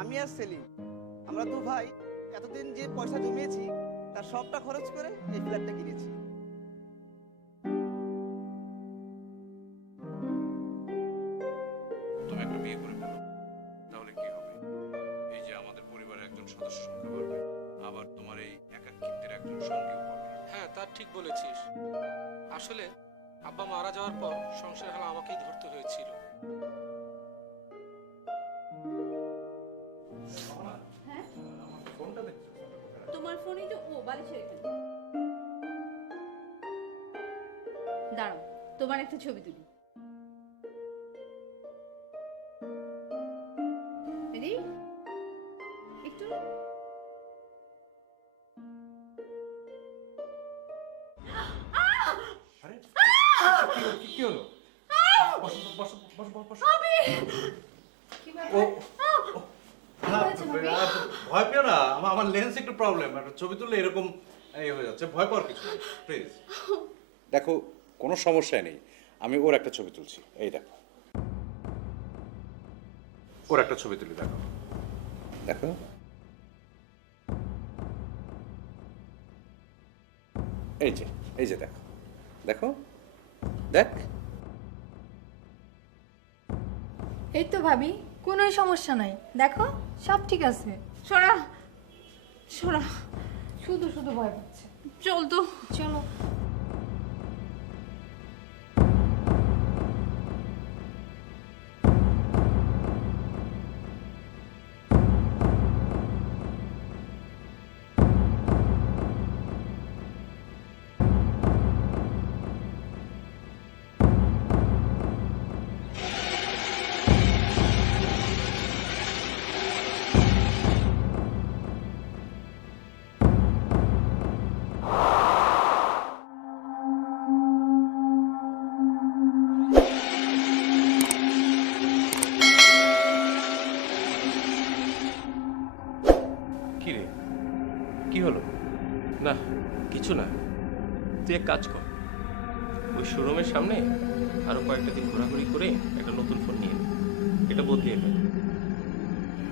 আমি আর সেলিম, আমরা দু ভাই এতদিন যে পয়সা জমিয়েছি তার সবটা খরচ করে এই ফ্ল্যাটটা কিনেছি। তুমি একটা বিয়ে করে ফেলো, তাহলে কি হবে? এই যে আমাদের পরিবারের একজন সদস্য সংখ্যা বাড়বে, আবার তোমার এই একাকিত্বের একজন সঙ্গীও পাবে। হ্যাঁ, তা ঠিক বলেছিস। আসলে আব্বা মারা যাওয়ার পর সংসার হাল আমাকেই ধরতে হয়েছিল। হ্যাঁ তোমার ফোনেই তো বালিশের এখানে। দাঁড়াও, তোমার একটা ছবি তুলি। রেডি? একটু কি হলো? বসো বসো বসো বসো। কি ব্যাপার? ভয় পেও না, আমার লেন্স একটু প্রবলেম, ছবি তুললে এরকম এই হয়ে যাচ্ছে, ভয় পাওয়ার কিছু নেই, প্লিজ। দেখো, কোনো সমস্যা নেই, আমি ওর একটা ছবি তুলছি, এই দেখো ওর একটা ছবি তুলি, দেখো দেখো। এই যে দেখো দেখো দেখ। এই তো ভাবি, কোনো সমস্যা নাই, দেখো সব ঠিক আছে। সরা সরা, শুধু শুধু ভয় পাচ্ছে। চল তো। চলো। কি রে, কি হলো? না, কিছু না। তুই এক কাজ কর, ওই শোরুমের সামনে আরো কয়েকটা দিন ঘোরাঘুরি করে একটা নতুন ফোন নিয়ে নে। এটা বদলিয়ে ফেল,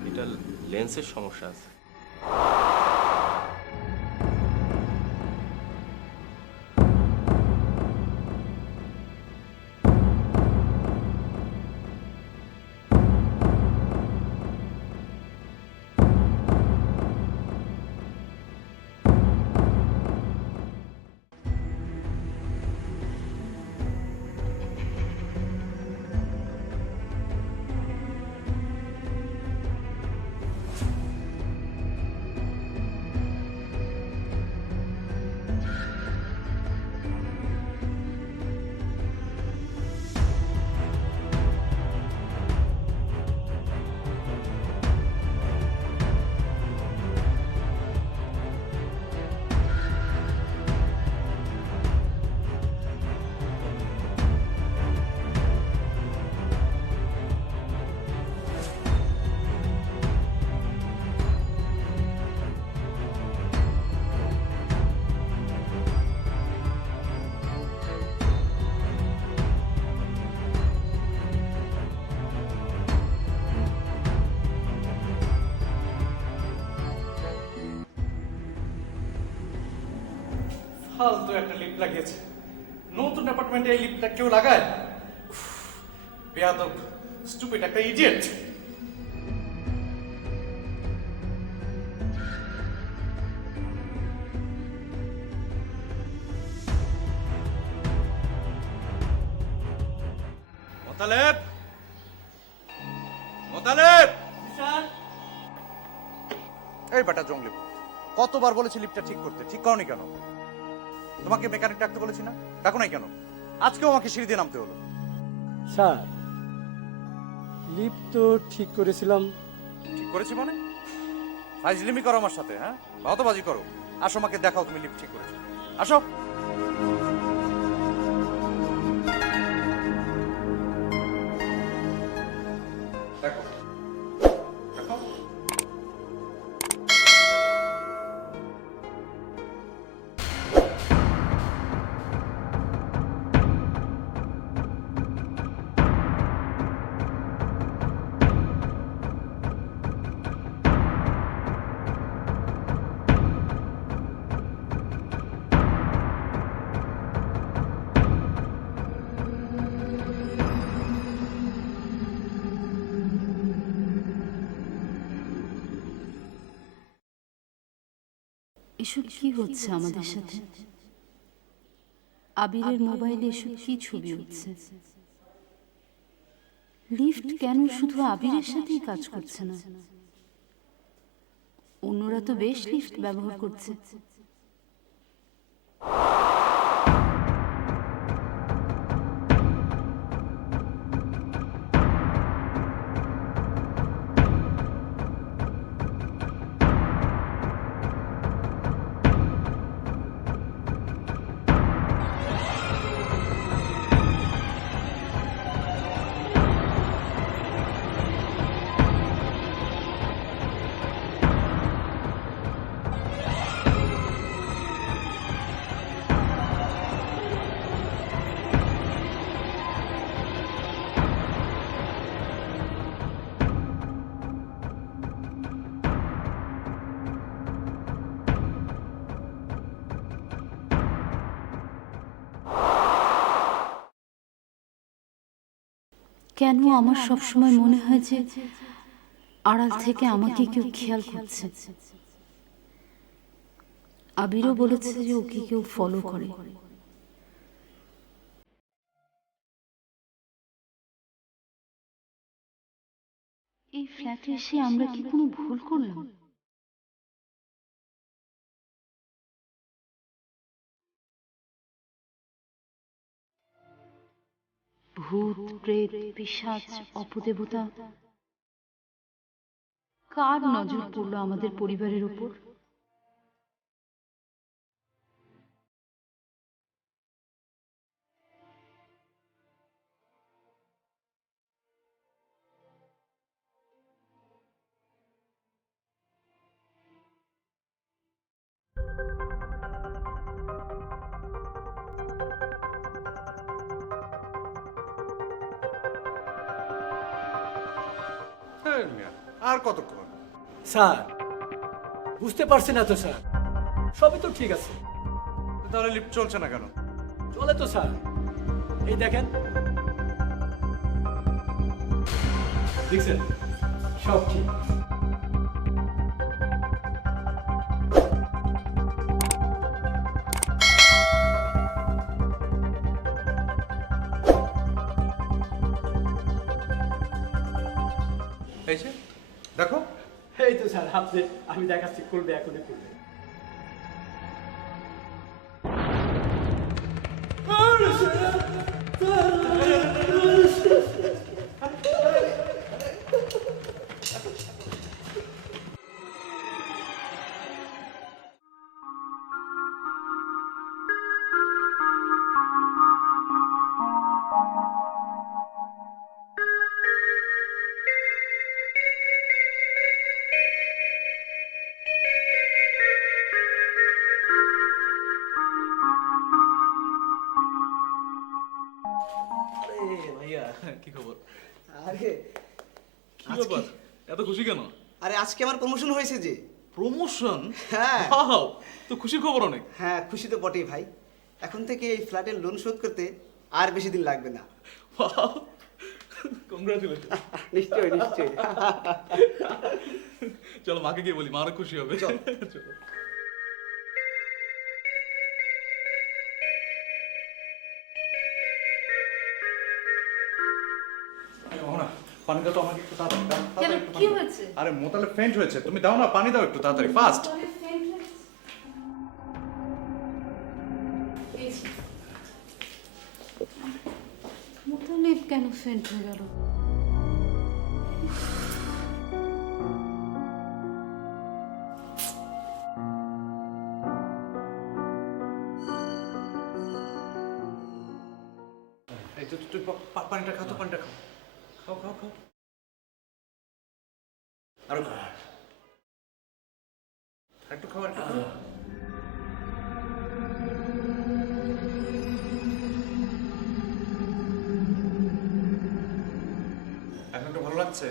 এটা লেন্সের সমস্যা আছে। ফালতু একটা লিফট লাগিয়েছে, নতুন অ্যাপার্টমেন্টে এই লিফটটা কেউ লাগায়? বেয়াদব, স্টুপিড একটা ইডিয়েট। মোতালেব, মোতালেব, এই বেটা জঙ্গলি, কতবার বলেছি লিফটটা ঠিক করতে, ঠিক করনি কেন? তোমাকে মেকানিক ডাকতে বলেছি না, ডাকো নাই কেন? আজকেও আমাকে সিঁড়ি দিয়ে নামতে হলো। স্যার, লিফট তো ঠিক করেছিলাম। ঠিক করেছি মানে? ফাইজলিমি করো আমার সাথে, হ্যাঁ? ভাওতাবাজি করো। আসো, আমাকে দেখাও তুমি লিফট ঠিক করেছো। আসো। দেখো দেখো। এসব কি হচ্ছে আমাদের সাথে? আবিরের মোবাইলে এসব কি ছবি উঠছে? লিফট কেন শুধু আবিরের সাথেই কাজ করছে না? অন্যরা তো বেশ লিফট ব্যবহার করছে। কেন আমার সবসময় মনে হয় যে আড়াল থেকে আমাকে কেউ খেয়াল করছে? আবিরও বলেছে যে ওকে কেউ ফলো করে। এই ফ্ল্যাটে এসে আমরা কি কোনো ভুল করলাম? ভূত, প্রেত, পিশাচ, অপদেবতা কার নজর পড়লো আমাদের পরিবারের উপর? হ্যাঁ, মিয়া, আর কতক্ষণ? স্যার বুঝতে পারছি না তো স্যার, সবই তো ঠিক আছে, তাহলে লিফট চলছে না কেন? চলে তো স্যার, এই দেখেন, দেখছেন সব ঠিক। এই যে দেখো, এই তো স্যার, আমি দেখাচ্ছি, খুলবে, এখনই খুলবে। ভাইয়া কি খবর? আরে কি ব্যাপার এত খুশি কেন? আরে আজকে আমার প্রমোশন হয়েছে যে। প্রমোশন? হ্যাঁ ওয়াও, তো খুশির খবর অনেক। হ্যাঁ, খুশি তো বটেই ভাই। এখন থেকে এই ফ্ল্যাটের লোন শোধ করতে আর বেশি দিন লাগবে না। Wow, congratulation. নিশ্চয়ই নিশ্চয়ই। চলো মাকে গিয়ে বলি, মা আরো খুশি হবে। চল। চলো। পানি দাও তো আমাকে একটু তাড়াতাড়ি, দাও, কেন, তাড়াতাড়ি একটু কি পানি দাও। হয়েছে? আরে মোতালে ফেন্ট হয়েছে, তুমি দাও না, পানি দাও একটু তাড়াতাড়ি, ফাস্ট। মোতালেব কেন ফেন্ট হয়ে গেল? এই তো তুই পানিটা খাও তো, পানিটা খাও, খাও খাও খাও, আরো খাও, একটু খাও, একটু খাও। এখন একটু ভালো লাগছে?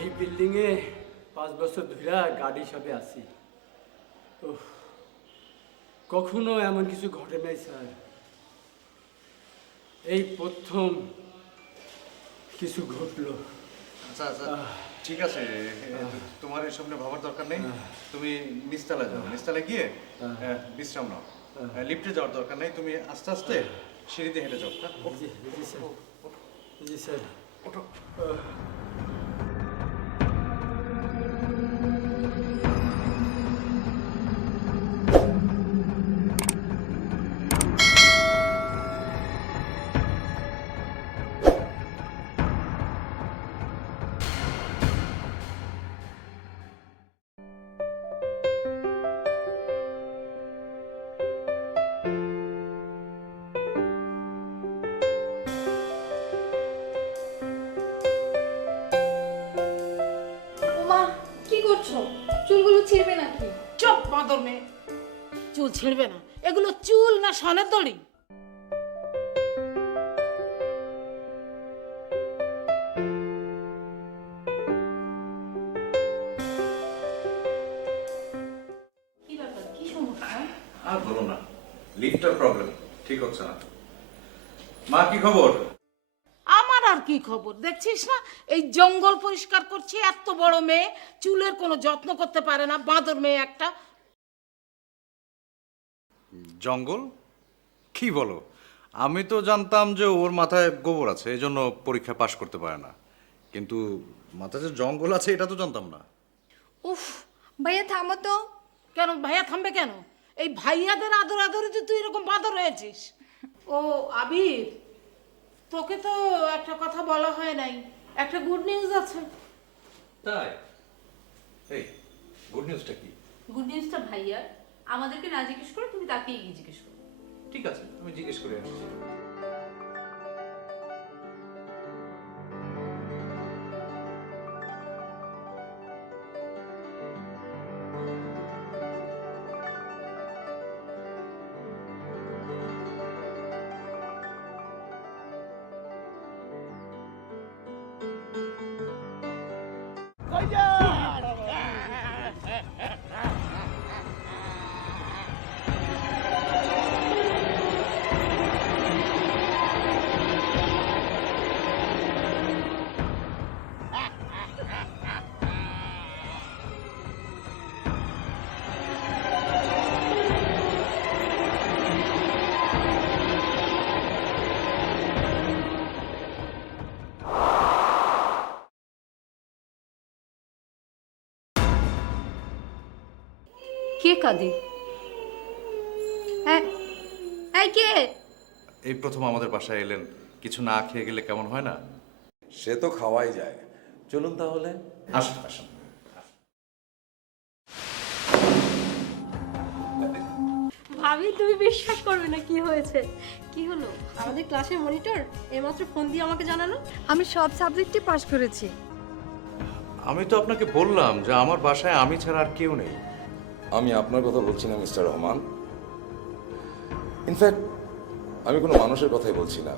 এই বিল্ডিং এ 5 বছর ধরে গার্ড হিসাবে আছি। উফ, কখনো এমন কিছু ঘটে নাই স্যার, এই প্রথম কিছু ঘটলো। আচ্ছা আচ্ছা, ঠিক আছে, তোমার এসব নিয়ে ভাবার দরকার নেই। তুমি নিচতলায় যাও, নিচতলায় গিয়ে বিশ্রাম নাও। লিফটে যাওয়ার দরকার নেই, তুমি আস্তে আস্তে সিঁড়িতে হেঁটে যাও। হ্যাঁ, ওঠো। জি জি স্যার জি স্যার ওঠো। ওমা কি করছো? চুলগুলো ছিঁড়বে নাকি? চুপ বাঁদর মেয়ে, চুল ছিঁড়বে না। এগুলো চুল না সনের দড়ি? কি ব্যাপার, কি সমস্যা? আর বলো না, লিফটের প্রবলেম ঠিক হচ্ছে না। মা কি খবর? আমার আর কি খবর, দেখছিস না এই জঙ্গল পরিষ্কার করছে, এত বড় মেয়ে চুলের কোনো যত্ন করতে পারে না, বাঁদর মেয়ে একটা। জঙ্গল? কি বলো? আমি তো জানতাম যে ওর মাথায় গোবর আছে, এই জন্য পরীক্ষা পাশ করতে পারে না, কিন্তু মাথায় যে জঙ্গল আছে এটা তো জানতাম না। উফ ভাইয়া থামো তো। কেন ভাইয়া থামবে কেন? এই ভাইয়াদের আদর আদরিতে তুই এরকম বাঁদর হয়েছিস। ও আবির, তোকে তো একটা কথা বলা হয় নাই, একটা গুড নিউজ আছে। তাই? এই গুড নিউজটা কি? গুড নিউজটা ভাইয়া, আমাদেরকে না জিজ্ঞেস করে তুমি তাকেই গিয়ে জিজ্ঞেস করো। ঠিক আছে, আমি জিজ্ঞেস করে আসছি। কে কাঁদে? এই কে? এই প্রথম আমাদের বাসায় এলেন, কিছু না খেয়ে গেলে কেমন হয় না? সে তো খাওয়াই যায়। চলুন তাহলে। আসুন আসুন। ভাবি তুমি বিশ্বাস করবে না কি হয়েছে। কি হলো? আমাদের ক্লাসের মনিটর এইমাত্র ফোন দিয়ে আমাকে জানালো আমি সব সাবজেক্টে পাস করেছি। আমি তো আপনাকে বললাম যে আমার বাসায় আমি ছাড়া আর কেউ নেই। আমি আপনার কথা বলছি না মিস্টার রহমান, ইনফ্যাক্ট আমি কোনো মানুষের কথাই বলছি না।